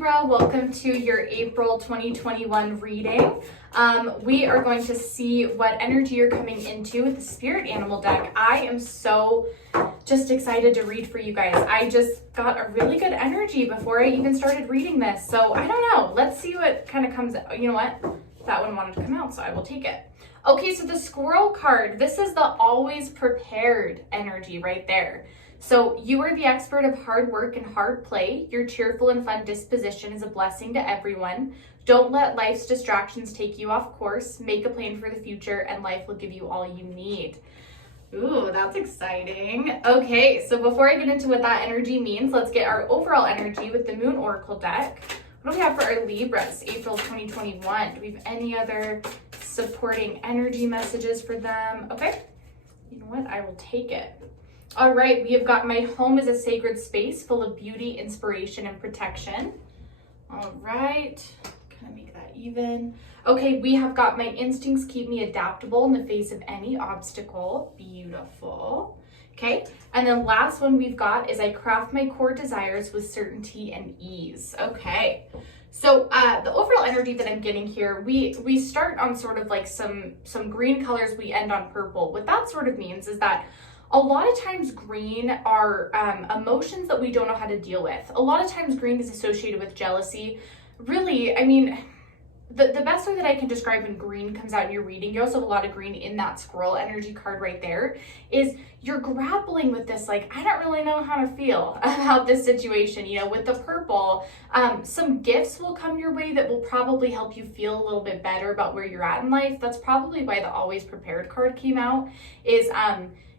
Libra, welcome to your April 2021 reading. We are going to see what energy you're coming into with the spirit animal deck. I am so just excited to read for you guys. I just got a really good energy before I even started reading this. So I don't know, let's see what kind of comes out. You know what? That one wanted to come out, so I will take it. Okay, so the squirrel card, this is the always prepared energy right there. So you are the expert of hard work and hard play. Your cheerful and fun disposition is a blessing to everyone. Don't let life's distractions take you off course. Make a plan for the future and life will give you all you need. Ooh, that's exciting. Okay, so before I get into what that energy means, let's get our overall energy with the Moon Oracle deck. What do we have for our Libras, April 2021? Do we have any other supporting energy messages for them? Okay, you know what? I will take it. All right, we have got my home is a sacred space full of beauty, inspiration, and protection. All right, kind of make that even. Okay, we have got my instincts keep me adaptable in the face of any obstacle. Beautiful. Okay, and then last one we've got is I craft my core desires with certainty and ease. Okay, so the overall energy that I'm getting here, we start on sort of like some green colors, we end on purple. What that sort of means is that a lot of times green are emotions that we don't know how to deal with. A lot of times green is associated with jealousy. Really, I mean, the best way that I can describe when green comes out in your reading, you also have a lot of green in that squirrel energy card right there, is you're grappling with this, like, I don't really know how to feel about this situation. You know, with the purple, some gifts will come your way that will probably help you feel a little bit better about where you're at in life. That's probably why the always prepared card came out, is,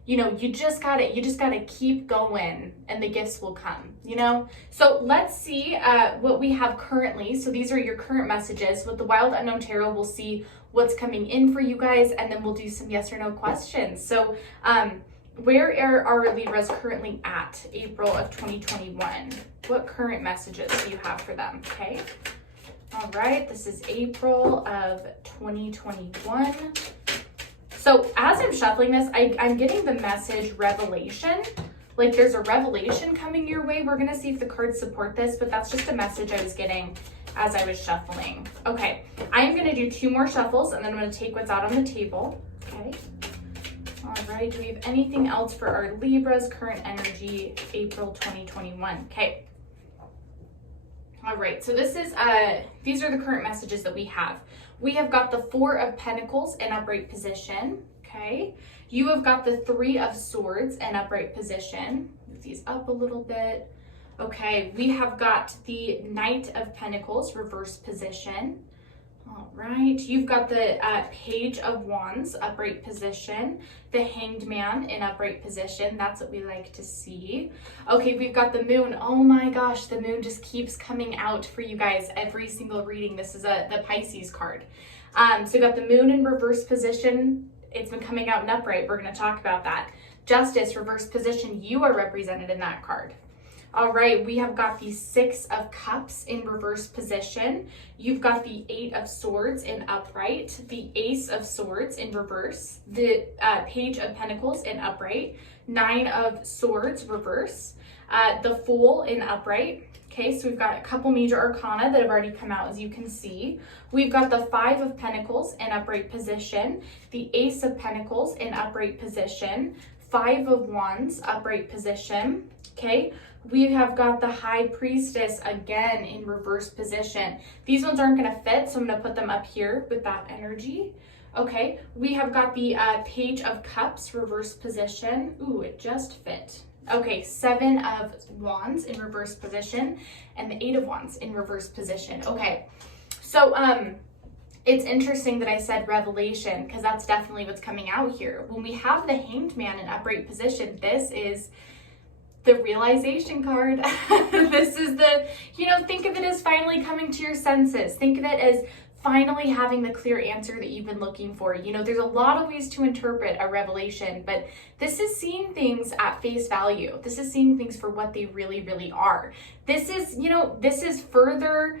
you know, you just gotta keep going and the gifts will come, you know? So let's see what we have currently. So these are your current messages. With the Wild Unknown Tarot, we'll see what's coming in for you guys, and then we'll do some yes or no questions. So where are our Libras currently at April of 2021? What current messages do you have for them, okay? All right, this is April of 2021. So as I'm shuffling this, I'm getting the message revelation. Like there's a revelation coming your way. We're gonna see if the cards support this, but that's just a message I was getting as I was shuffling. Okay, I am gonna do 2 more shuffles and then I'm gonna take what's out on the table, okay? All right, do we have anything else for our Libras current energy, April 2021? Okay. All right, so this is, these are the current messages that we have. We have got the 4 of Pentacles in upright position, okay? You have got the 3 of Swords in upright position. Move these up a little bit. Okay, we have got the Knight of Pentacles, reverse position. All right, you've got the Page of Wands, upright position, the Hanged Man in upright position. That's what we like to see. Okay, we've got the Moon. Oh my gosh, the Moon just keeps coming out for you guys every single reading. This is the Pisces card. So we've got the Moon in reverse position. It's been coming out in upright. We're going to talk about that. Justice, reverse position. You are represented in that card. All right, we have got the 6 of Cups in reverse position. You've got the 8 of Swords in upright, the Ace of Swords in reverse, the Page of Pentacles in upright, 9 of Swords reverse, the Fool in upright. Okay, so we've got a couple major arcana that have already come out, as you can see. We've got the 5 of Pentacles in upright position, the Ace of Pentacles in upright position, 5 of Wands upright position. Okay, we have got the High Priestess again in reverse position. These ones aren't going to fit, so I'm going to put them up here with that energy. Okay, we have got the Page of Cups reverse position. Ooh, it just fit. Okay, 7 of Wands in reverse position and the 8 of Wands in reverse position. Okay, so it's interesting that I said revelation, because that's definitely what's coming out here. When we have the Hanged Man in upright position, this is the realization card. This is the, you know, think of it as finally coming to your senses. Think of it as finally having the clear answer that you've been looking for. You know, there's a lot of ways to interpret a revelation, but this is seeing things at face value. This is seeing things for what they really, really are. This is, you know, this is further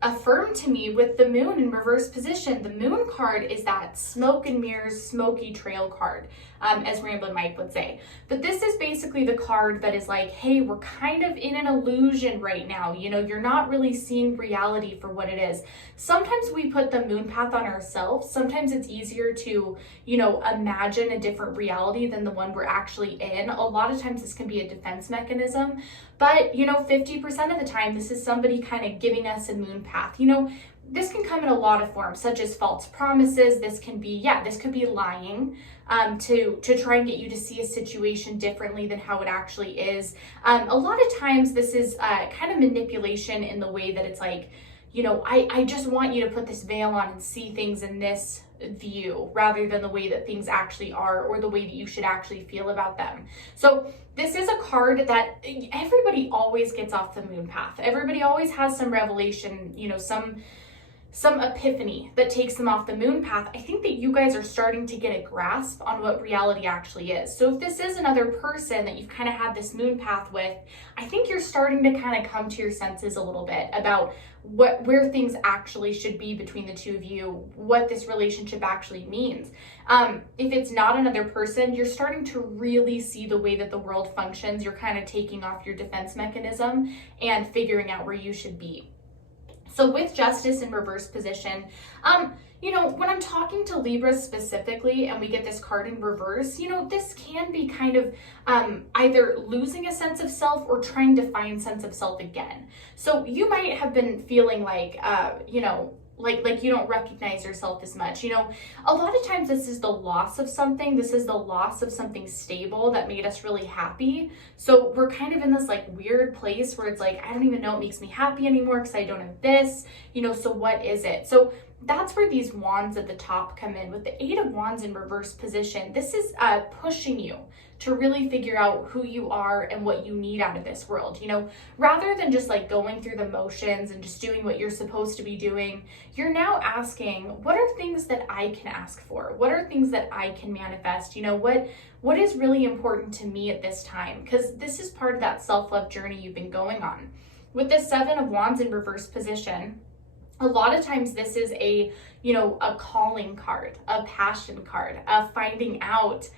affirmed to me with the moon in reverse position. The moon card is that smoke and mirrors, smoky trail card, as Ramblin' Mike would say. But this is basically the card that is like, hey, we're kind of in an illusion right now. You know, you're not really seeing reality for what it is. Sometimes we put the moon path on ourselves. Sometimes it's easier to, you know, imagine a different reality than the one we're actually in. A lot of times this can be a defense mechanism. But, you know, 50% of the time, this is somebody kind of giving us a moon path. You know, this can come in a lot of forms, such as false promises. This can be, this could be lying to try and get you to see a situation differently than how it actually is. A lot of times, this is kind of manipulation in the way that it's like, you know, I just want you to put this veil on and see things in this view rather than the way that things actually are or the way that you should actually feel about them. So this is a card that everybody always gets off the moon path. Everybody always has some revelation, you know, some epiphany that takes them off the moon path. I think that you guys are starting to get a grasp on what reality actually is. So if this is another person that you've kind of had this moon path with, I think you're starting to kind of come to your senses a little bit about where things actually should be between the two of you, what this relationship actually means. If it's not another person, you're starting to really see the way that the world functions. You're kind of taking off your defense mechanism and figuring out where you should be. So with Justice in reverse position, you know, when I'm talking to Libras specifically and we get this card in reverse, you know, this can be kind of either losing a sense of self or trying to find sense of self again. So you might have been feeling like, you know, like you don't recognize yourself as much. You know, a lot of times this is the loss of something. This is the loss of something stable that made us really happy. So we're kind of in this like weird place where it's like, I don't even know what makes me happy anymore because I don't have this, you know, so what is it? So that's where these wands at the top come in. With the 8 of Wands in reverse position, this is pushing you to really figure out who you are and what you need out of this world. You know, rather than just like going through the motions and just doing what you're supposed to be doing, you're now asking, what are things that I can ask for? What are things that I can manifest? You know, what is really important to me at this time? Because this is part of that self-love journey you've been going on. With the 7 of Wands in reverse position, a lot of times this is a, you know, a calling card, a passion card, of finding out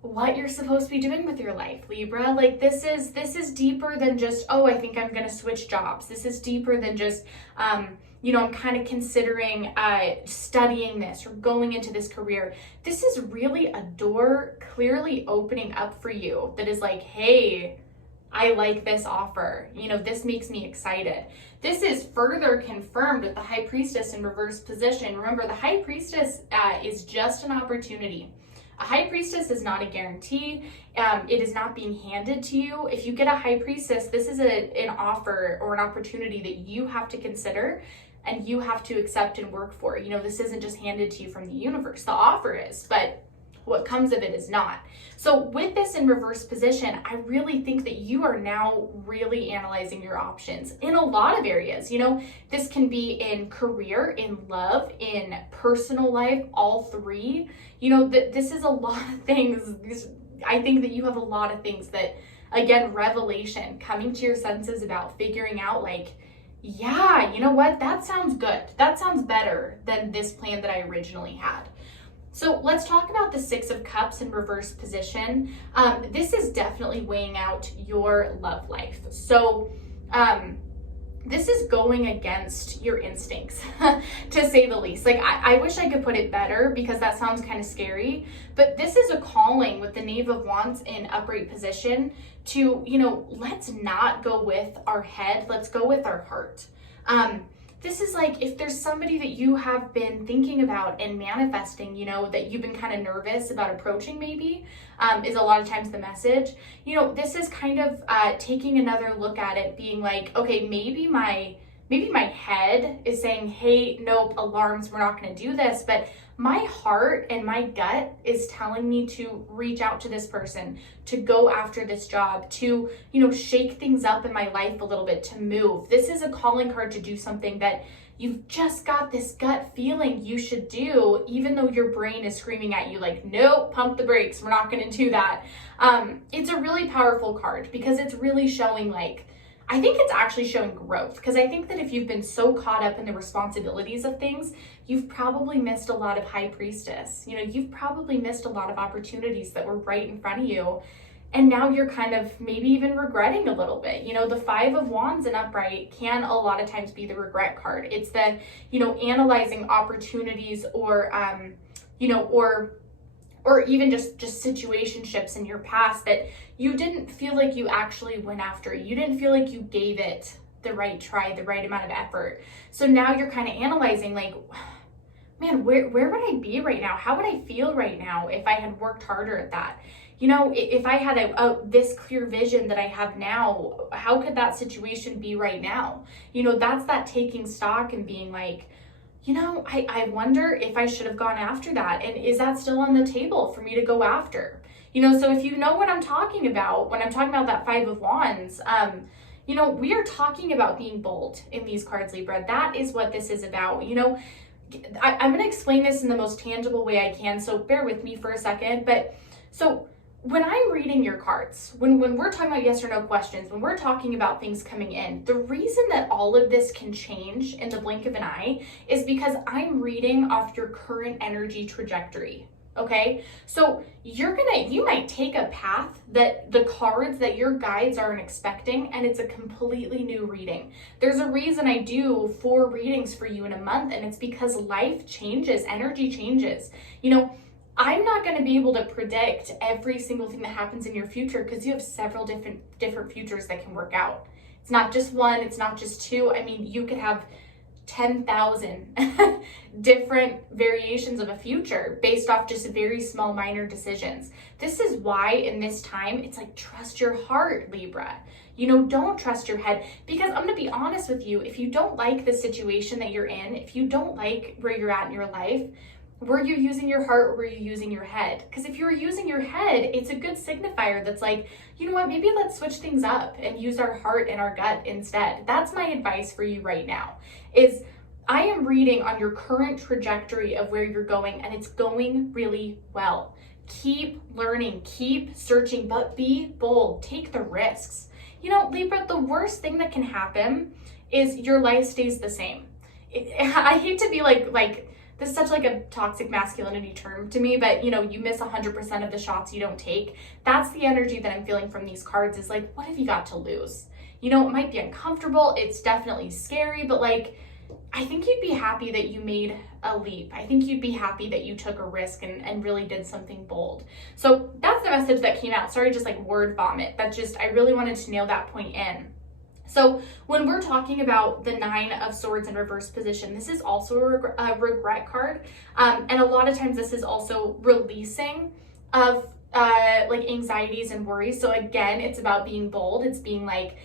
what you're supposed to be doing with your life, Libra. Like this is deeper than just, oh, I think I'm going to switch jobs. This is deeper than just, you know, I'm kind of considering studying this or going into this career. This is really a door clearly opening up for you that is like, hey, I like this offer. You know, this makes me excited. This is further confirmed with the High Priestess in reverse position. Remember, the High Priestess is just an opportunity. A High Priestess is not a guarantee. It is not being handed to you. If you get a High Priestess, this is an offer or an opportunity that you have to consider and you have to accept and work for. You know, this isn't just handed to you from the universe. The offer is, but what comes of it is not. So with this in reverse position, I really think that you are now really analyzing your options in a lot of areas. You know, this can be in career, in love, in personal life, all three. You know, this is a lot of things. I think that you have a lot of things that, again, revelation, coming to your senses about figuring out like, yeah, you know what? That sounds good. That sounds better than this plan that I originally had. So let's talk about the 6 of Cups in reverse position. This is definitely weighing out your love life. So this is going against your instincts, to say the least. Like, I wish I could put it better because that sounds kind of scary, but this is a calling with the Knave of Wands in upright position to, you know, let's not go with our head, let's go with our heart. This is like if there's somebody that you have been thinking about and manifesting, you know, that you've been kind of nervous about approaching maybe, is a lot of times the message. You know, this is kind of taking another look at it, being like, okay, maybe my head is saying, hey, nope, alarms, we're not going to do this. But my heart and my gut is telling me to reach out to this person, to go after this job, to, you know, shake things up in my life a little bit, to move. This is a calling card to do something that you've just got this gut feeling you should do, even though your brain is screaming at you like, nope, pump the brakes, we're not going to do that. It's a really powerful card because it's really showing like, I think it's actually showing growth, because I think that if you've been so caught up in the responsibilities of things, you've probably missed a lot of High Priestess. You know, you've probably missed a lot of opportunities that were right in front of you. And now you're kind of maybe even regretting a little bit. You know, the Five of Wands in upright can a lot of times be the regret card. It's the, you know, analyzing opportunities or, you know, or even just situationships in your past that you didn't feel like you actually went after. You didn't feel like you gave it the right try, the right amount of effort. So now you're kind of analyzing like, man, where would I be right now? How would I feel right now if I had worked harder at that? You know, if I had this clear vision that I have now, how could that situation be right now? You know, that's that taking stock and being like, you know, I wonder if I should have gone after that. And is that still on the table for me to go after? You know, so if you know what I'm talking about, when I'm talking about that Five of Wands, you know, we are talking about being bold in these cards, Libra. That is what this is about. You know, I'm going to explain this in the most tangible way I can. So bear with me for a second. But so when I'm reading your cards, when we're talking about yes or no questions, when we're talking about things coming in, the reason that all of this can change in the blink of an eye is because I'm reading off your current energy trajectory. Okay, so you might take a path that the cards that your guides aren't expecting, and it's a completely new reading. There's a reason I do 4 readings for you in a month, and it's because life changes, energy changes. You know, I'm not going to be able to predict every single thing that happens in your future, because you have several different futures that can work out. It's not just one, it's not just two. I mean, you could have 10,000 different variations of a future based off just very small minor decisions. This is why in this time it's like, trust your heart, Libra. You know, don't trust your head, because I'm going to be honest with you, if you don't like the situation that you're in, if you don't like where you're at in your life, were you using your heart or were you using your head? Because if you were using your head, it's a good signifier that's like, you know what, maybe let's switch things up and use our heart and our gut instead. That's my advice for you right now, is I am reading on your current trajectory of where you're going, and it's going really well. Keep learning, keep searching, but be bold, take the risks. You know, Libra, the worst thing that can happen is your life stays the same. I hate to be like, this is such like a toxic masculinity term to me, but you know, you miss 100% of the shots you don't take. That's the energy that I'm feeling from these cards, is like, what have you got to lose? You know, it might be uncomfortable, it's definitely scary, but like, I think you'd be happy that you made a leap. I think you'd be happy that you took a risk and really did something bold. So that's the message that came out. Sorry, just like word vomit. That's just, I really wanted to nail that point in. So when we're talking about the Nine of Swords in reverse position, this is also a regret card. And a lot of times this is also releasing of like anxieties and worries. So again, it's about being bold. It's being like,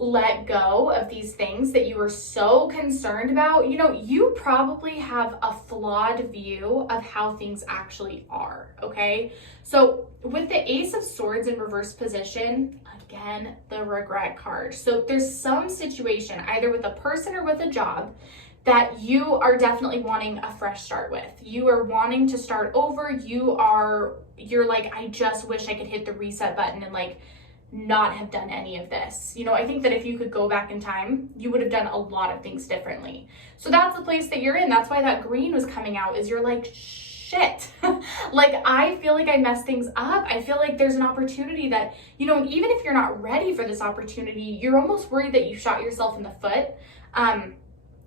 let go of these things that you were so concerned about. You know, you probably have a flawed view of how things actually are, okay? So with the Ace of Swords in reverse position, again, the regret card. So there's some situation, either with a person or with a job, that you are definitely wanting a fresh start with. You are wanting to start over. You're like, I just wish I could hit the reset button and like not have done any of this. You know, I think that if you could go back in time, you would have done a lot of things differently. So that's the place that you're in. That's why that green was coming out, is you're like, shit. Like, I feel like I messed things up. I feel like there's an opportunity that, you know, even if you're not ready for this opportunity, you're almost worried that you shot yourself in the foot.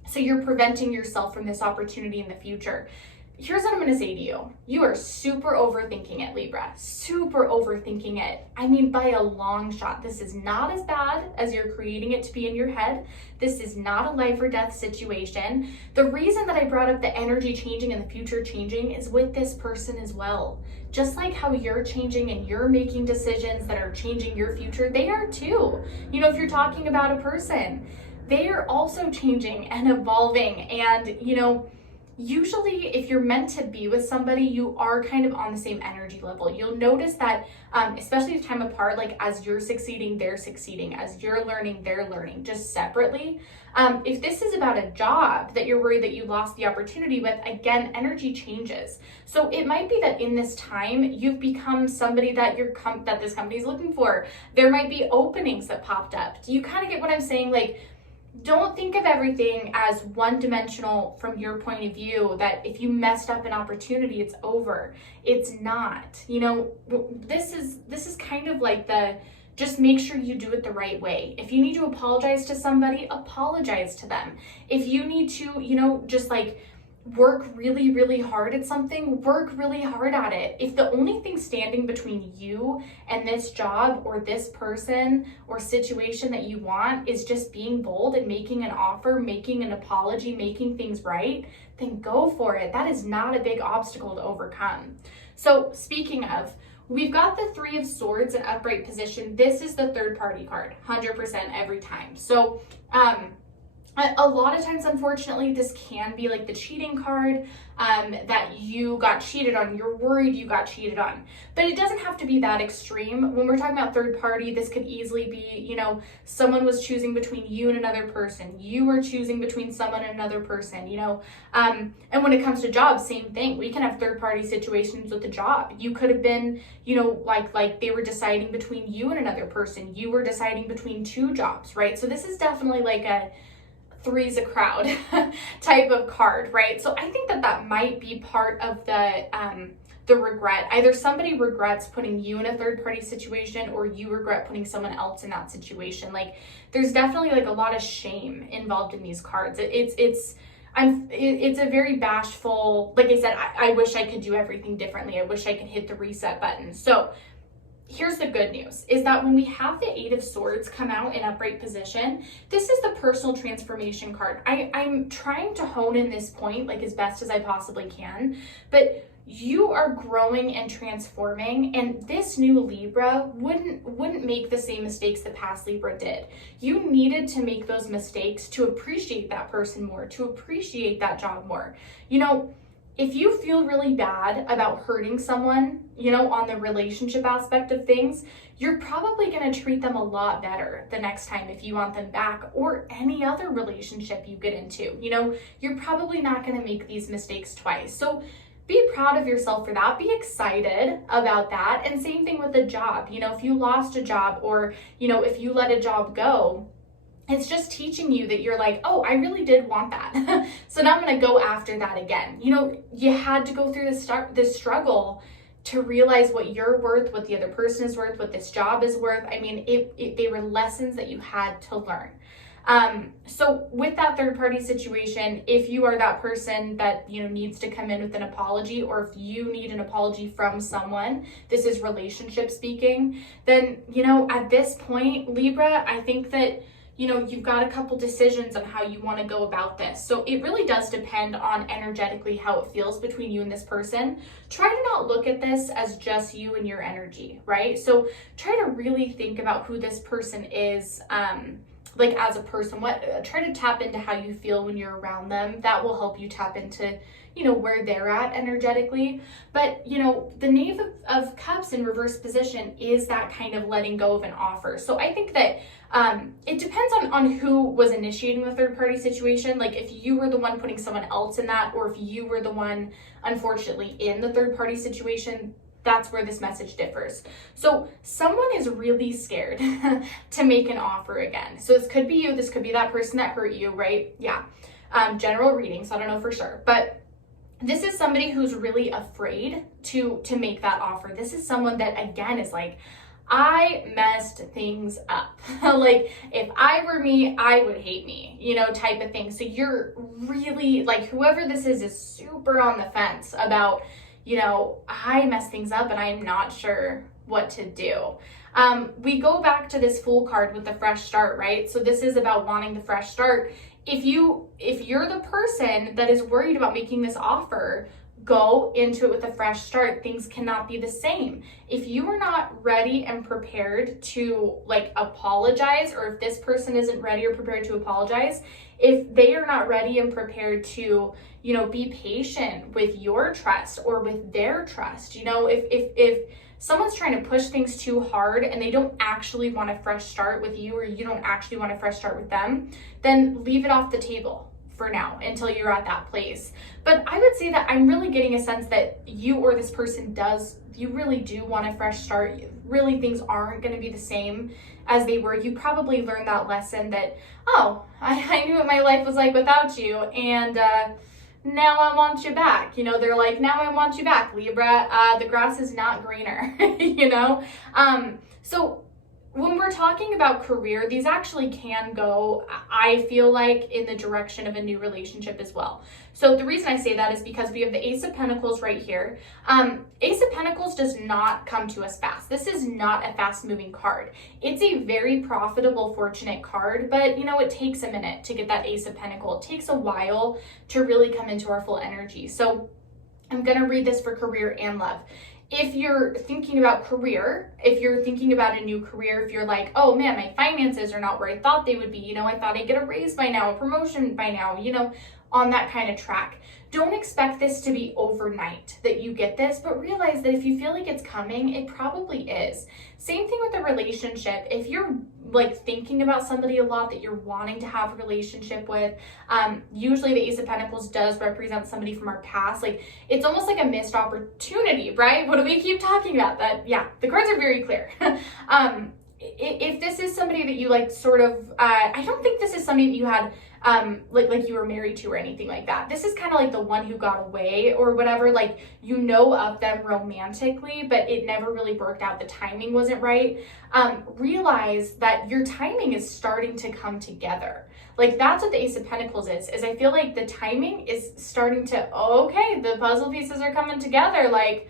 So you're preventing yourself from this opportunity in the future. Here's what I'm going to say to you. You are super overthinking it, Libra. Super overthinking it. I mean, by a long shot. This is not as bad as you're creating it to be in your head. This is not a life or death situation. The reason that I brought up the energy changing and the future changing is with this person as well. Just like how you're changing and you're making decisions that are changing your future, they are too. You know, if you're talking about a person, they are also changing and evolving, and, you know, usually if you're meant to be with somebody, you are kind of on the same energy level. You'll notice that, especially the time apart, like as you're succeeding, they're succeeding, as you're learning, they're learning, just separately. If this is about a job that you're worried that you lost the opportunity with, again, energy changes. So it might be that in this time, you've become somebody that that this company is looking for. There might be openings that popped up. Do you kind of get what I'm saying? Like, don't think of everything as one-dimensional from your point of view, that if you messed up an opportunity, it's over. It's not. You know, this is kind of like just make sure you do it the right way. If you need to apologize to somebody, apologize to them. If you need to, you know, just like work really, really hard at something, work really hard at it. If the only thing standing between you and this job or this person or situation that you want is just being bold and making an offer, making an apology, making things right, then go for it. That is not a big obstacle to overcome. So speaking of, we've got the Three of Swords in upright position. This is the third party card, 100% every time. So, a lot of times, unfortunately, this can be like the cheating card, that you got cheated on. You're worried you got cheated on. But it doesn't have to be that extreme. When we're talking about third party, this could easily be, you know, someone was choosing between you and another person. You were choosing between someone and another person, you know. And when it comes to jobs, same thing. We can have third party situations with the job. You could have been, you know, like they were deciding between you and another person. You were deciding between two jobs, right? So this is definitely like a three's a crowd type of card, right? So I think that might be part of the regret. Either somebody regrets putting you in a third party situation, or you regret putting someone else in that situation. Like, there's definitely like a lot of shame involved in these cards. It's a very bashful, like I said, I wish I could do everything differently. I wish I could hit the reset button. So here's the good news, is that when we have the Eight of Swords come out in upright position, this is the personal transformation card. I'm trying to hone in this point like as best as I possibly can, but you are growing and transforming, and this new Libra wouldn't make the same mistakes that past Libra did. You needed to make those mistakes to appreciate that person more, to appreciate that job more. You know, if you feel really bad about hurting someone, you know, on the relationship aspect of things, you're probably going to treat them a lot better the next time if you want them back, or any other relationship you get into. You know, you're probably not going to make these mistakes twice. So be proud of yourself for that. Be excited about that. And same thing with the job. You know, if you lost a job, or, you know, if you let a job go, it's just teaching you that you're like, oh, I really did want that. So now I'm going to go after that again. You know, you had to go through this struggle to realize what you're worth, what the other person is worth, what this job is worth. I mean, they were lessons that you had to learn. So with that third party situation, if you are that person that, you know, needs to come in with an apology, or if you need an apology from someone, this is relationship speaking, then, you know, at this point, Libra, I think that, you know, you've got a couple decisions on how you want to go about this. So it really does depend on energetically how it feels between you and this person. Try to not look at this as just you and your energy, right? So try to really think about who this person is, like as a person. Try to tap into how you feel when you're around them. That will help you tap into, you know, where they're at energetically. But, you know, the Knave of Cups in reverse position is that kind of letting go of an offer. So I think that it depends on who was initiating the third party situation. Like if you were the one putting someone else in that, or if you were the one, unfortunately, in the third party situation, that's where this message differs. So someone is really scared to make an offer again. So this could be you, this could be that person that hurt you, right? Yeah. General reading, so I don't know for sure. But this is somebody who's really afraid to make that offer. This is someone that, again, is like, I messed things up. Like, if I were me, I would hate me, you know, type of thing. So you're really, like, whoever this is super on the fence about, you know, I messed things up and I'm not sure what to do. We go back to this Fool card with the fresh start, right? So this is about wanting the fresh start. If you're the person that is worried about making this offer, go into it with a fresh start. Things cannot be the same. If you are not ready and prepared to like apologize, or if this person isn't ready or prepared to apologize, if they are not ready and prepared to, you know, be patient with your trust or with their trust, you know, if someone's trying to push things too hard and they don't actually want a fresh start with you, or you don't actually want a fresh start with them, then leave it off the table for now until you're at that place. But I would say that I'm really getting a sense that you or this person you really do want a fresh start. Really, things aren't going to be the same as they were. You probably learned that lesson that, oh, I knew what my life was like without you, and now I want you back. You know, they're like, now I want you back, Libra. The grass is not greener, you know? So when we're talking about career, these actually can go, I feel like, in the direction of a new relationship as well. So the reason I say that is because we have the Ace of Pentacles right here. Ace of Pentacles does not come to us fast. This is not a fast moving card. It's a very profitable, fortunate card, but you know, it takes a minute to get that Ace of Pentacles. It takes a while to really come into our full energy. So I'm going to read this for career and love. If you're thinking about career, if you're thinking about a new career, if you're like, oh man, my finances are not where I thought they would be, you know, I thought I'd get a raise by now, a promotion by now, you know, on that kind of track. Don't expect this to be overnight that you get this, but realize that if you feel like it's coming, it probably is. Same thing with a relationship. If you're like thinking about somebody a lot that you're wanting to have a relationship with, usually the Ace of Pentacles does represent somebody from our past. Like, it's almost like a missed opportunity, right? What do we keep talking about? That, yeah, the cards are very clear. If this is somebody that you like sort of, I don't think this is somebody that you had like you were married to or anything like that. This is kind of like the one who got away or whatever, like you know of them romantically, but it never really worked out. The timing wasn't right. Realize that your timing is starting to come together. Like, that's what the Ace of Pentacles is I feel like the timing is starting to, okay, the puzzle pieces are coming together. Like,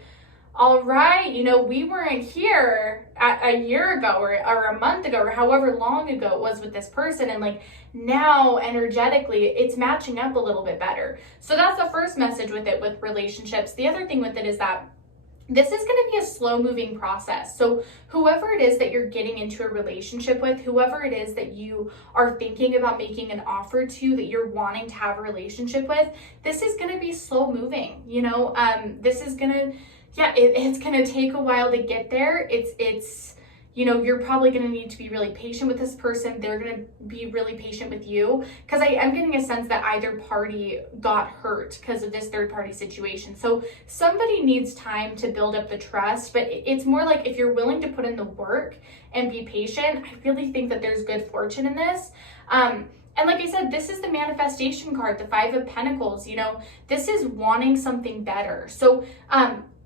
all right, you know, we weren't here a year ago or a month ago or however long ago it was with this person. And like now energetically, it's matching up a little bit better. So that's the first message with it, with relationships. The other thing with it is that this is going to be a slow moving process. So whoever it is that you're getting into a relationship with, whoever it is that you are thinking about making an offer to, that you're wanting to have a relationship with, this is going to be slow moving. You know, this is going to, yeah, it's going to take a while to get there. It's, you know, you're probably going to need to be really patient with this person. They're going to be really patient with you, because I'm getting a sense that either party got hurt because of this third party situation. So somebody needs time to build up the trust, but it's more like if you're willing to put in the work and be patient, I really think that there's good fortune in this. And like I said, this is the manifestation card, the Five of Pentacles. You know, this is wanting something better. So,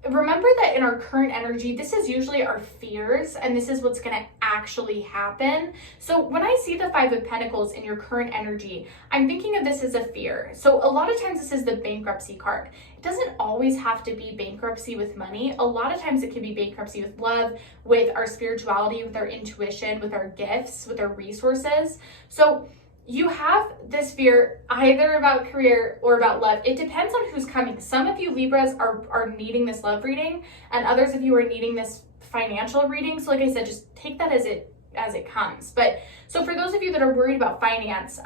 remember that in our current energy, this is usually our fears, and this is what's going to actually happen. So when I see the Five of Pentacles in your current energy, I'm thinking of this as a fear. So a lot of times this is the bankruptcy card. It doesn't always have to be bankruptcy with money. A lot of times it can be bankruptcy with love, with our spirituality, with our intuition, with our gifts, with our resources. So you have this fear either about career or about love. It depends on who's coming. Some of you Libras are needing this love reading, and others of you are needing this financial reading. So like I said, just take that as it comes. But so for those of you that are worried about finance,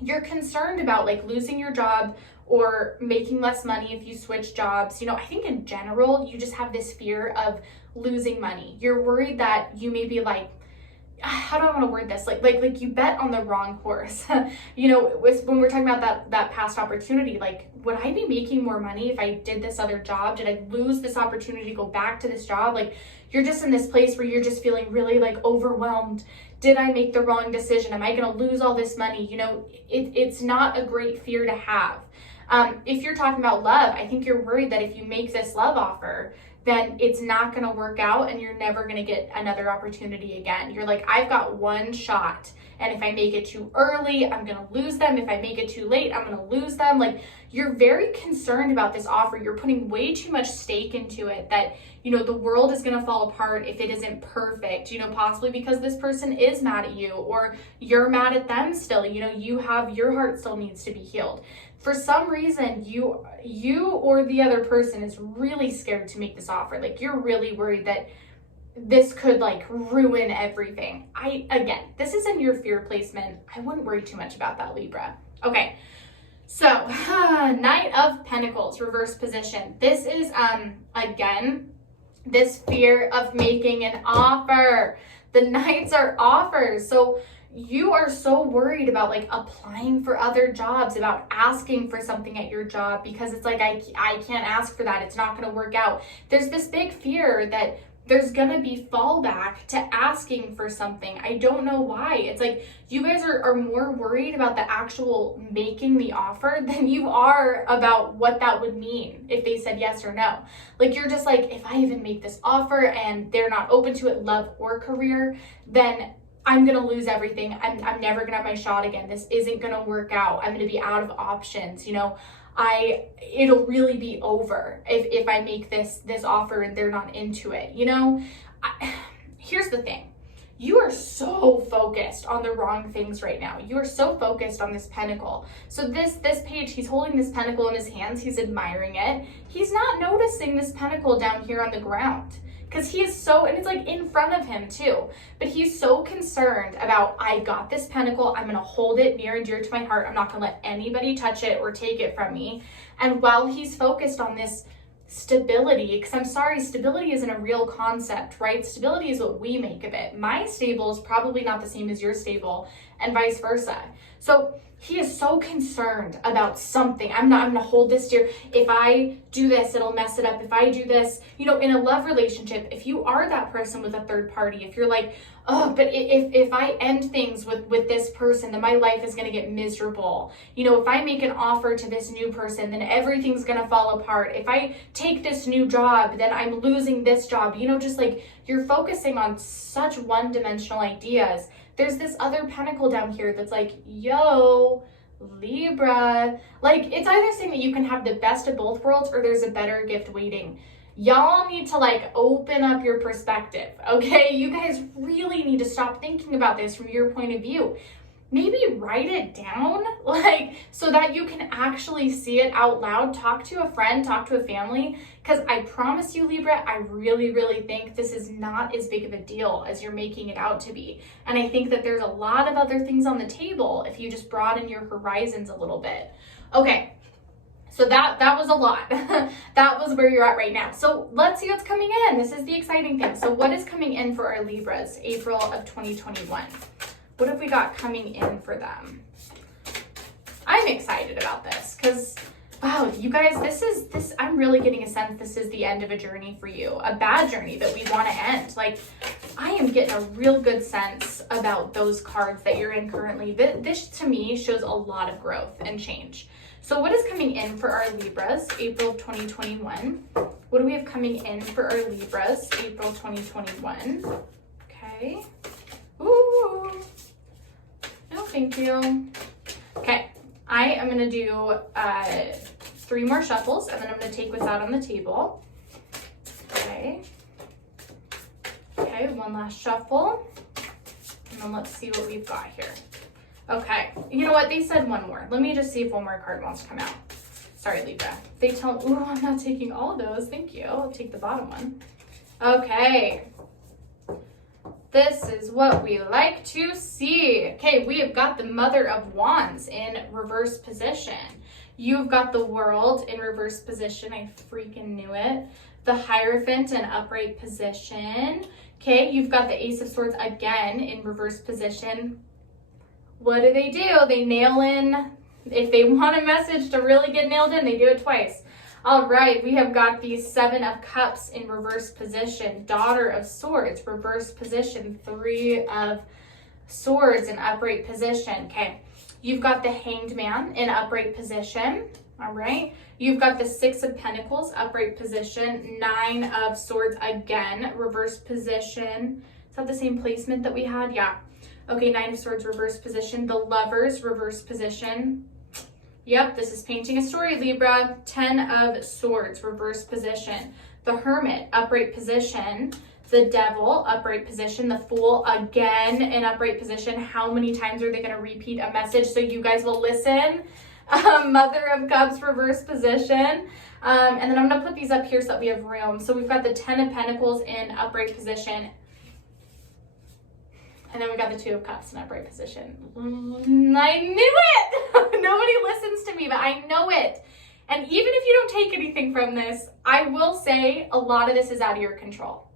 you're concerned about like losing your job or making less money if you switch jobs. You know, I think in general, you just have this fear of losing money. You're worried that you may be like, how do I want to word this? Like you bet on the wrong horse. You know, when we're talking about that past opportunity, like, would I be making more money if I did this other job? Did I lose this opportunity to go back to this job? Like, you're just in this place where you're just feeling really like overwhelmed. Did I make the wrong decision? Am I going to lose all this money? You know, it's not a great fear to have. If you're talking about love, I think you're worried that if you make this love offer, then it's not going to work out and you're never going to get another opportunity again. You're like, I've got one shot, and if I make it too early, I'm going to lose them. If I make it too late, I'm going to lose them. Like, you're very concerned about this offer. You're putting way too much stake into it that, you know, the world is going to fall apart if it isn't perfect, you know, possibly because this person is mad at you or you're mad at them still. You know, your heart still needs to be healed. for some reason, you or the other person is really scared to make this offer. Like, you're really worried that this could like ruin everything. Again, this is in your fear placement. I wouldn't worry too much about that, Libra. Okay. So, Knight of Pentacles, reverse position. This is, again, this fear of making an offer. The Knights are offers. So you are so worried about like applying for other jobs, about asking for something at your job, because it's like, I can't ask for that. It's not going to work out. There's this big fear that there's going to be fallback to asking for something. I don't know why. It's like you guys are more worried about the actual making the offer than you are about what that would mean if they said yes or no. Like, you're just like, if I even make this offer and they're not open to it, love or career, then I'm going to lose everything. I'm never going to have my shot again. This isn't going to work out. I'm going to be out of options. You know, it'll really be over if I make this offer and they're not into it. You know, here's the thing. You are so focused on the wrong things right now. You are so focused on this pentacle. So this page, he's holding this pentacle in his hands. He's admiring it. He's not noticing this pentacle down here on the ground, because he is so, and it's like in front of him too, but he's so concerned about, I got this pentacle, I'm going to hold it near and dear to my heart. I'm not going to let anybody touch it or take it from me. And while he's focused on this stability, because I'm sorry, stability isn't a real concept, right? Stability is what we make of it. My stable is probably not the same as your stable, and vice versa. So he is so concerned about something. I'm going to hold this dear. If I do this, it'll mess it up. If I do this, you know, in a love relationship, if you are that person with a third party, if you're like, oh, but if I end things with this person, then my life is going to get miserable. You know, if I make an offer to this new person, then everything's going to fall apart. If I take this new job, then I'm losing this job. You know, just like you're focusing on such one-dimensional ideas. There's this other pentacle down here that's like, yo, Libra. Like, it's either saying that you can have the best of both worlds or there's a better gift waiting. Y'all need to like open up your perspective, okay? You guys really need to stop thinking about this from your point of view. Maybe write it down, like, so that you can actually see it out loud. Talk to a friend, talk to a family, because I promise you, Libra, I really, really think this is not as big of a deal as you're making it out to be. And I think that there's a lot of other things on the table if you just broaden your horizons a little bit. Okay, so that was a lot. That was where you're at right now. So let's see what's coming in. This is the exciting thing. So what is coming in for our Libras, April of 2021? What have we got coming in for them? I'm excited about this because, wow, you guys, this, I'm really getting a sense this is the end of a journey for you, a bad journey that we want to end. Like, I am getting a real good sense about those cards that you're in currently. This to me shows a lot of growth and change. So what is coming in for our Libras, April of 2021? What do we have coming in for our Libras, April 2021? Okay. Ooh. No, thank you. Okay, I am going to do 3 more shuffles, and then I'm going to take what's out on the table. Okay. Okay, one last shuffle. And then let's see what we've got here. Okay, you know what? They said one more. Let me just see if one more card wants to come out. Sorry, Libra. They tell, ooh, I'm not taking all of those. Thank you. I'll take the bottom one. Okay. This is what we like to see. Okay, we have got the Mother of Wands in reverse position. You've got the World in reverse position. I freaking knew it. The Hierophant in upright position. Okay, you've got the Ace of Swords again in reverse position. What do? They nail in. If they want a message to really get nailed in, they do it twice. All right, we have got the 7 of Cups in reverse position, Daughter of Swords, reverse position, 3 of Swords in upright position. Okay, you've got the Hanged Man in upright position. All right, you've got the 6 of Pentacles, upright position, 9 of Swords again, reverse position. Is that the same placement that we had? Yeah. Okay, 9 of Swords, reverse position, the Lovers, reverse position. Yep, this is painting a story, Libra. 10 of Swords, reverse position. The Hermit, upright position. The Devil, upright position. The Fool, again in upright position. How many times are they going to repeat a message so you guys will listen? Mother of Cups, reverse position. And then I'm going to put these up here so that we have room. So we've got the 10 of Pentacles in upright position. And then we got the 2 of Cups in upright position. I knew it! Nobody listens to me, but I know it. And even if you don't take anything from this, I will say a lot of this is out of your control.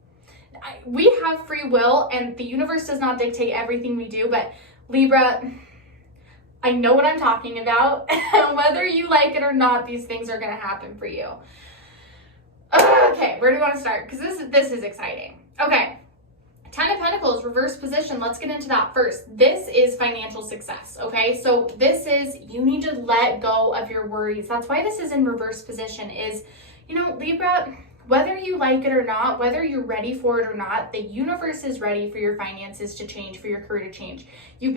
We have free will, and the universe does not dictate everything we do, but Libra, I know what I'm talking about. Whether you like it or not, these things are going to happen for you. Okay, where do we want to start? Because this is exciting. Okay. 10 of Pentacles, reverse position. Let's get into that first. This is financial success, okay? So this is, you need to let go of your worries. That's why this is in reverse position is, Libra, whether you like it or not, whether you're ready for it or not, the universe is ready for your finances to change, for your career to change. You've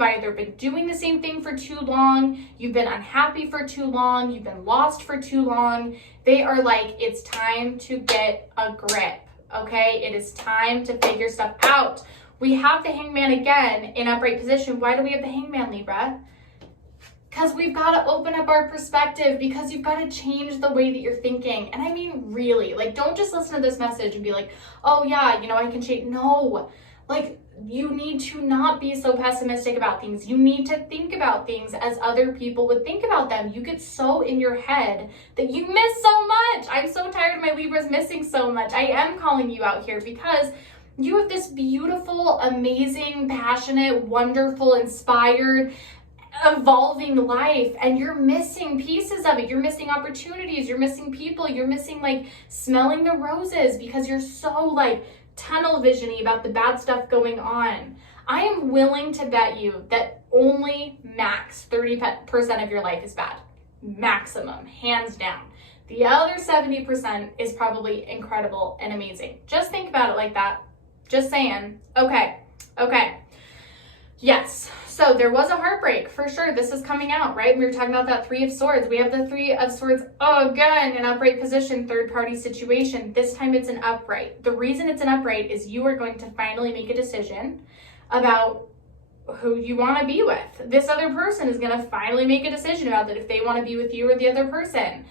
either been doing the same thing for too long, you've been unhappy for too long, you've been lost for too long. They are like, it's time to get a grip. Okay, it is time to figure stuff out. We have the Hangman again in upright position. Why do we have the Hangman, Libra? Because we've got to open up our perspective, because you've got to change the way that you're thinking. And I mean, really, like, don't just listen to this message and be like, oh yeah, I can change. No, like, you need to not be so pessimistic about things. You need to think about things as other people would think about them. You get so in your head that you miss so much. I'm so tired of my Libras missing so much. I am calling you out here because you have this beautiful, amazing, passionate, wonderful, inspired, evolving life, and you're missing pieces of it. You're missing opportunities. You're missing people. You're missing like smelling the roses because you're so like tunnel visiony about the bad stuff going on. I am willing to bet you that only max 30% of your life is bad. Maximum, hands down. The other 70% is probably incredible and amazing. Just think about it like that. Just saying. Okay. Yes. So there was a heartbreak for sure. This is coming out, right? We were talking about that 3 of Swords. We have the 3 of Swords again in upright position, third party situation. This time it's an upright. The reason it's an upright is you are going to finally make a decision about who you want to be with. This other person is going to finally make a decision about that, if they want to be with you or the other person.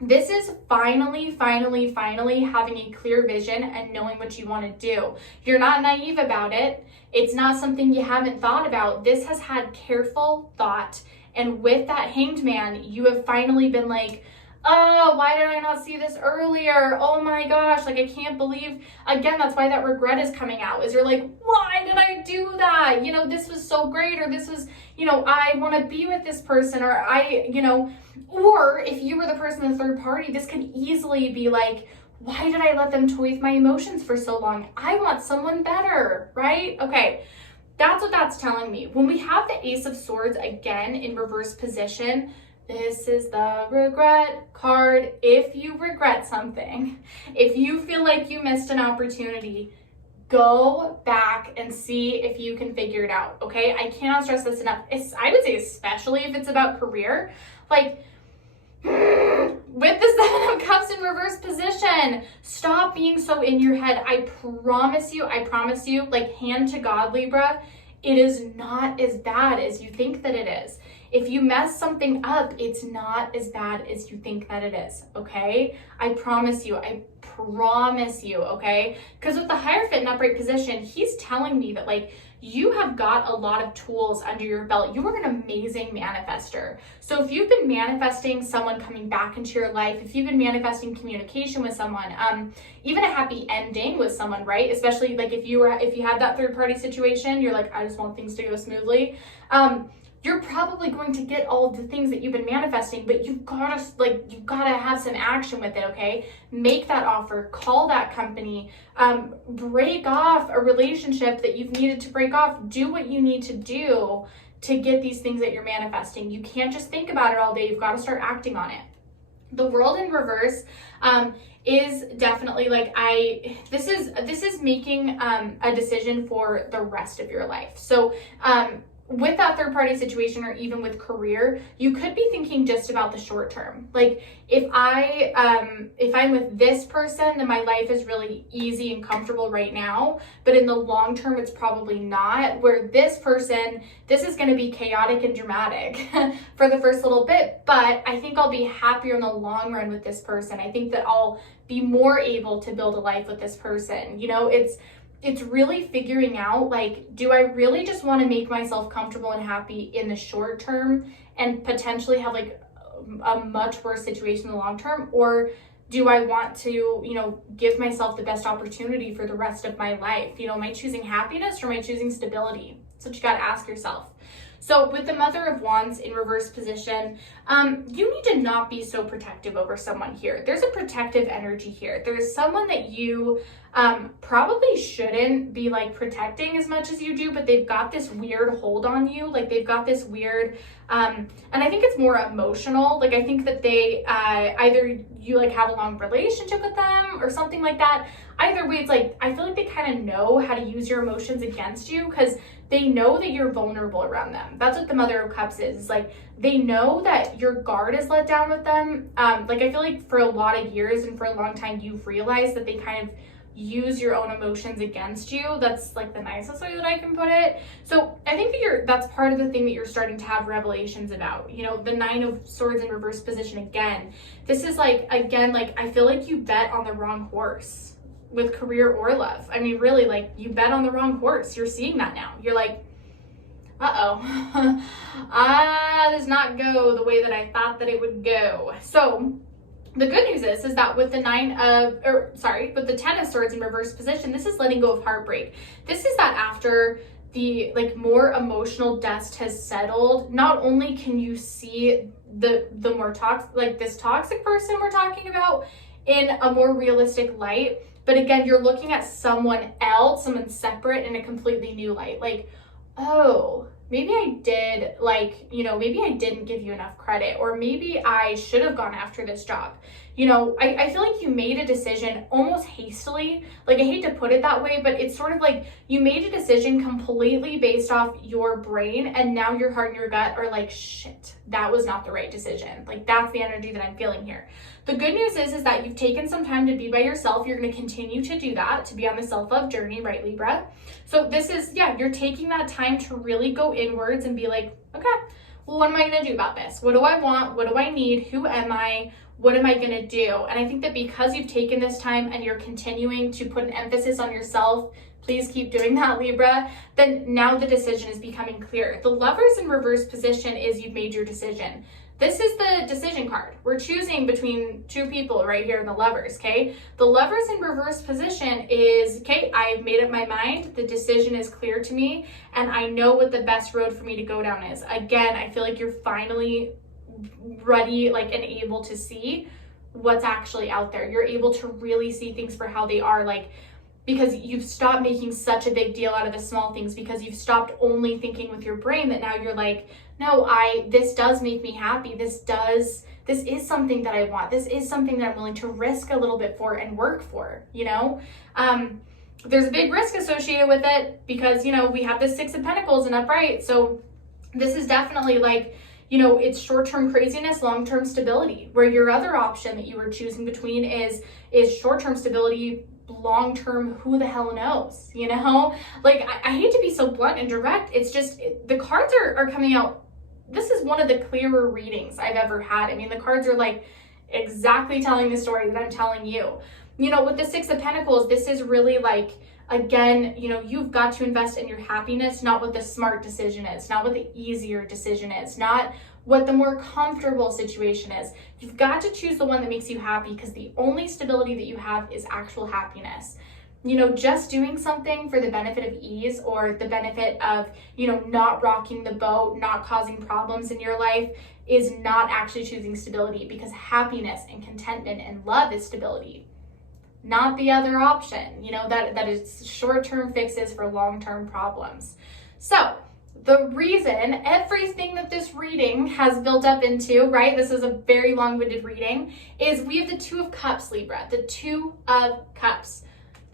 This is finally having a clear vision and knowing what you want to do. You're not naive about it. It's not something you haven't thought about. This has had careful thought. And with that Hanged Man, you have finally been like, oh, why did I not see this earlier? Oh my gosh, like I can't believe, again, that's why that regret is coming out, is you're like, why did I do that? This was so great, or this was, I want to be with this person, or or if you were the person in the third party, this could easily be like, why did I let them toy with my emotions for so long? I want someone better, right? Okay, that's what that's telling me. When we have the Ace of Swords again in reverse position, this is the regret card. If you regret something, if you feel like you missed an opportunity, go back and see if you can figure it out, okay? I cannot stress this enough. I would say especially if it's about career. Like, with the 7 of Cups in reverse position, stop being so in your head. I promise you, like hand to God, Libra, it is not as bad as you think that it is. If you mess something up, it's not as bad as you think that it is, okay? I promise you, okay? Because with the Hierophant in upright position, he's telling me that like, you have got a lot of tools under your belt. You are an amazing manifester. So if you've been manifesting someone coming back into your life, if you've been manifesting communication with someone, even a happy ending with someone, right? Especially like if you had that third party situation, you're like, I just want things to go smoothly. You're probably going to get all of the things that you've been manifesting, but you've gotta have some action with it, okay? Make that offer, call that company, break off a relationship that you've needed to break off. Do what you need to do to get these things that you're manifesting. You can't just think about it all day. You've got to start acting on it. The World in reverse is definitely like this is making a decision for the rest of your life. So with that third party situation, or even with career, you could be thinking just about the short term. Like if I'm with this person, then my life is really easy and comfortable right now, but in the long term, it's probably not. Where this person, this is going to be chaotic and dramatic for the first little bit, but I think I'll be happier in the long run with this person. I think that I'll be more able to build a life with this person. You know, it's really figuring out, like, do I really just want to make myself comfortable and happy in the short term and potentially have like a much worse situation in the long term? Or do I want to, you know, give myself the best opportunity for the rest of my life? You know, am I choosing happiness or am I choosing stability? That's what you got to ask yourself. So with the Mother of Wands in reverse position, you need to not be so protective over someone here. There's a protective energy here. There's someone that you probably shouldn't be like protecting as much as you do, but they've got this weird hold on you. Like they've got this weird, and I think it's more emotional. Like I think that they, either you like have a long relationship with them or something like that. Either way, it's like, I feel like they kind of know how to use your emotions against you because they know that you're vulnerable around them. That's what the Mother of Cups is. It's like they know that your guard is let down with them. Like I feel like for a lot of years and for a long time, you've realized that they kind of use your own emotions against you. That's like the nicest way that I can put it. So I think that that's part of the thing that you're starting to have revelations about. You know, the Nine of Swords in reverse position again. This is like, again, like I feel like you bet on the wrong horse with career or love. I mean, really, like you bet on the wrong horse. You're seeing that now. You're like, does not go the way that I thought that it would go. So the good news is that with the with the Ten of Swords in reverse position, this is letting go of heartbreak. This is that after the like more emotional dust has settled, not only can you see the more toxic, like this toxic person we're talking about in a more realistic light, but again, you're looking at someone else, someone separate in a completely new light. Like, oh, maybe I did, like, you know, maybe I didn't give you enough credit, or maybe I should have gone after this job. You know, I feel like you made a decision almost hastily. Like, I hate to put it that way, but it's sort of like you made a decision completely based off your brain, and now your heart and your gut are like, shit, that was not the right decision. Like, that's the energy that I'm feeling here. The good news is that you've taken some time to be by yourself. You're going to continue to do that, to be on the self-love journey, right, Libra? So this is, yeah, you're taking that time to really go inwards and be like, okay, well, what am I going to do about this? What do I want? What do I need? Who am I? What am I going to do? And I think that because you've taken this time and you're continuing to put an emphasis on yourself, please keep doing that, Libra, then now the decision is becoming clear. The Lovers in reverse position is you've made your decision. This is the decision card. We're choosing between two people right here in the Lovers, okay? The Lovers in reverse position is, okay, I've made up my mind. The decision is clear to me, and I know what the best road for me to go down is. Again, I feel like you're finally ready, like, and able to see what's actually out there. You're able to really see things for how they are, like, because you've stopped making such a big deal out of the small things, because you've stopped only thinking with your brain, that now you're like, no, this does make me happy. This is something that I want. This is something that I'm willing to risk a little bit for and work for, you know? There's a big risk associated with it because, you know, we have this Six of Pentacles and upright. So this is definitely like, you know, it's short-term craziness, long-term stability, where your other option that you were choosing between is short-term stability, long-term, who the hell knows, you know? Like, I hate to be so blunt and direct. It's just, the cards are coming out. This is one of the clearer readings I've ever had. I mean, the cards are like exactly telling the story that I'm telling you. You know, with the Six of Pentacles, this is really like, again, you know, you've got to invest in your happiness, not what the smart decision is, not what the easier decision is, not what the more comfortable situation is. You've got to choose the one that makes you happy, because the only stability that you have is actual happiness. You know, just doing something for the benefit of ease or the benefit of, you know, not rocking the boat, not causing problems in your life is not actually choosing stability, because happiness and contentment and love is stability, not the other option, you know, that is short-term fixes for long-term problems. So the reason everything that this reading has built up into, right, this is a very long-winded reading, is we have the Two of Cups, Libra, the Two of Cups.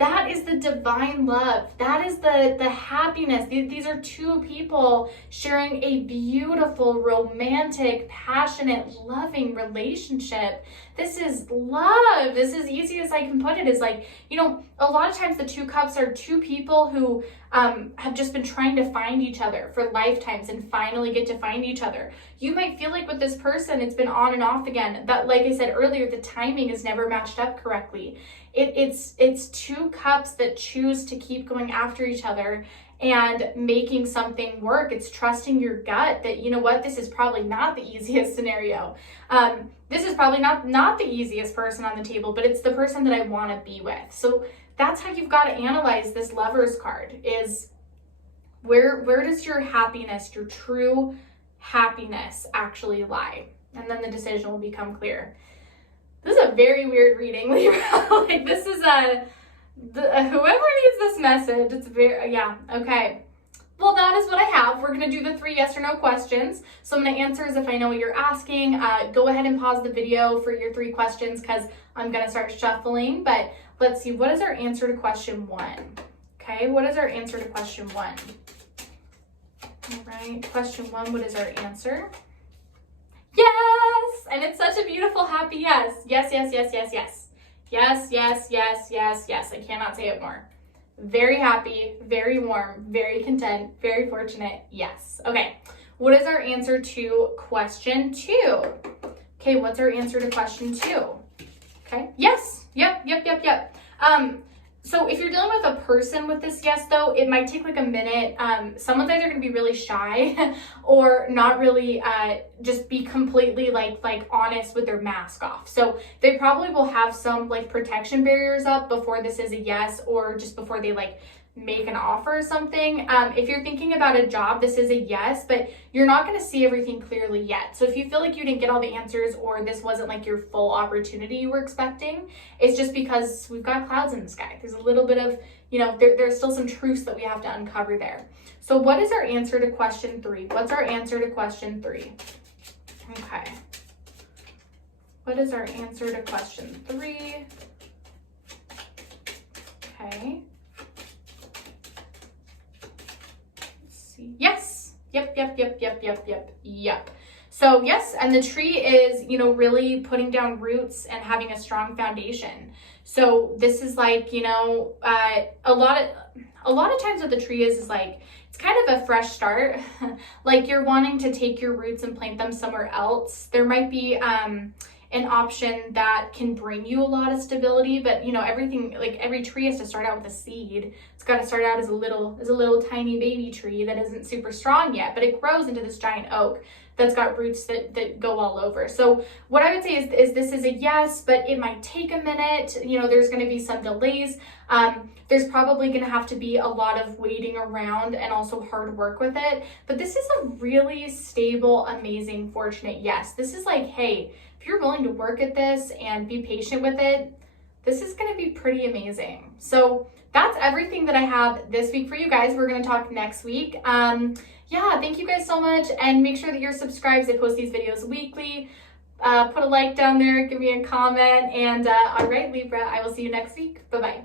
That is the divine love. That is the happiness. These are two people sharing a beautiful, romantic, passionate, loving relationship. This is love. This is easy as I can put it. Is like, you know, a lot of times the two cups are two people who have just been trying to find each other for lifetimes and finally get to find each other. You might feel like with this person, it's been on and off again. That, like I said earlier, the timing is never matched up correctly. It's two cups that choose to keep going after each other and making something work. It's trusting your gut that, you know what, this is probably not the easiest scenario. This is probably not the easiest person on the table, but it's the person that I want to be with. So that's how you've got to analyze this Lovers card, is where does your happiness, your true happiness actually lie? And then the decision will become clear. This is a very weird reading, Libra. Like, this is whoever needs this message, it's very, yeah, okay. Well, that is what I have. We're going to do the 3 yes or no questions. So I'm going to answer as if I know what you're asking. Go ahead and pause the video for your 3 questions because I'm going to start shuffling. But let's see, what is our answer to question 1? Okay, what is our answer to question 1? All right, question 1, what is our answer? Yes! And it's such a beautiful, happy yes. Yes, yes, yes, yes, yes. Yes, yes, yes, yes, yes. I cannot say it more. Very happy, very warm, very content, very fortunate. Yes. Okay. What is our answer to question 2? Okay, what's our answer to question 2? Okay. Yes. Yep. So if you're dealing with a person with this yes, though, it might take like a minute. Someone's either going to be really shy or not really just be completely like honest with their mask off. So they probably will have some like protection barriers up before this is a yes, or just before they like make an offer or something. If you're thinking about a job, this is a yes, but you're not going to see everything clearly yet. So if you feel like you didn't get all the answers, or this wasn't like your full opportunity you were expecting, it's just because we've got clouds in the sky. There's a little bit of, you know, there's still some truths that we have to uncover there. So what is our answer to question 3? What's our answer to question 3? Okay. What is our answer to question 3? Okay. Yes. Yep. So yes, and the tree is, you know, really putting down roots and having a strong foundation. So this is like, you know, a lot of times what the tree is like, it's kind of a fresh start. Like you're wanting to take your roots and plant them somewhere else. There might be an option that can bring you a lot of stability, but you know, everything, like every tree has to start out with a seed. It's got to start out as a little tiny baby tree that isn't super strong yet, but it grows into this giant oak that's got roots that go all over. So what I would say is this is a yes, but it might take a minute. You know, there's going to be some delays. There's probably going to have to be a lot of waiting around and also hard work with it. But this is a really stable, amazing, fortunate yes. This is like, hey, if you're willing to work at this and be patient with it, this is going to be pretty amazing. So that's everything that I have this week for you guys. We're going to talk next week. Yeah, thank you guys so much. And make sure that you're subscribed. I post these videos weekly. Put a like down there, give me a comment. And all right, Libra, I will see you next week. Bye-bye.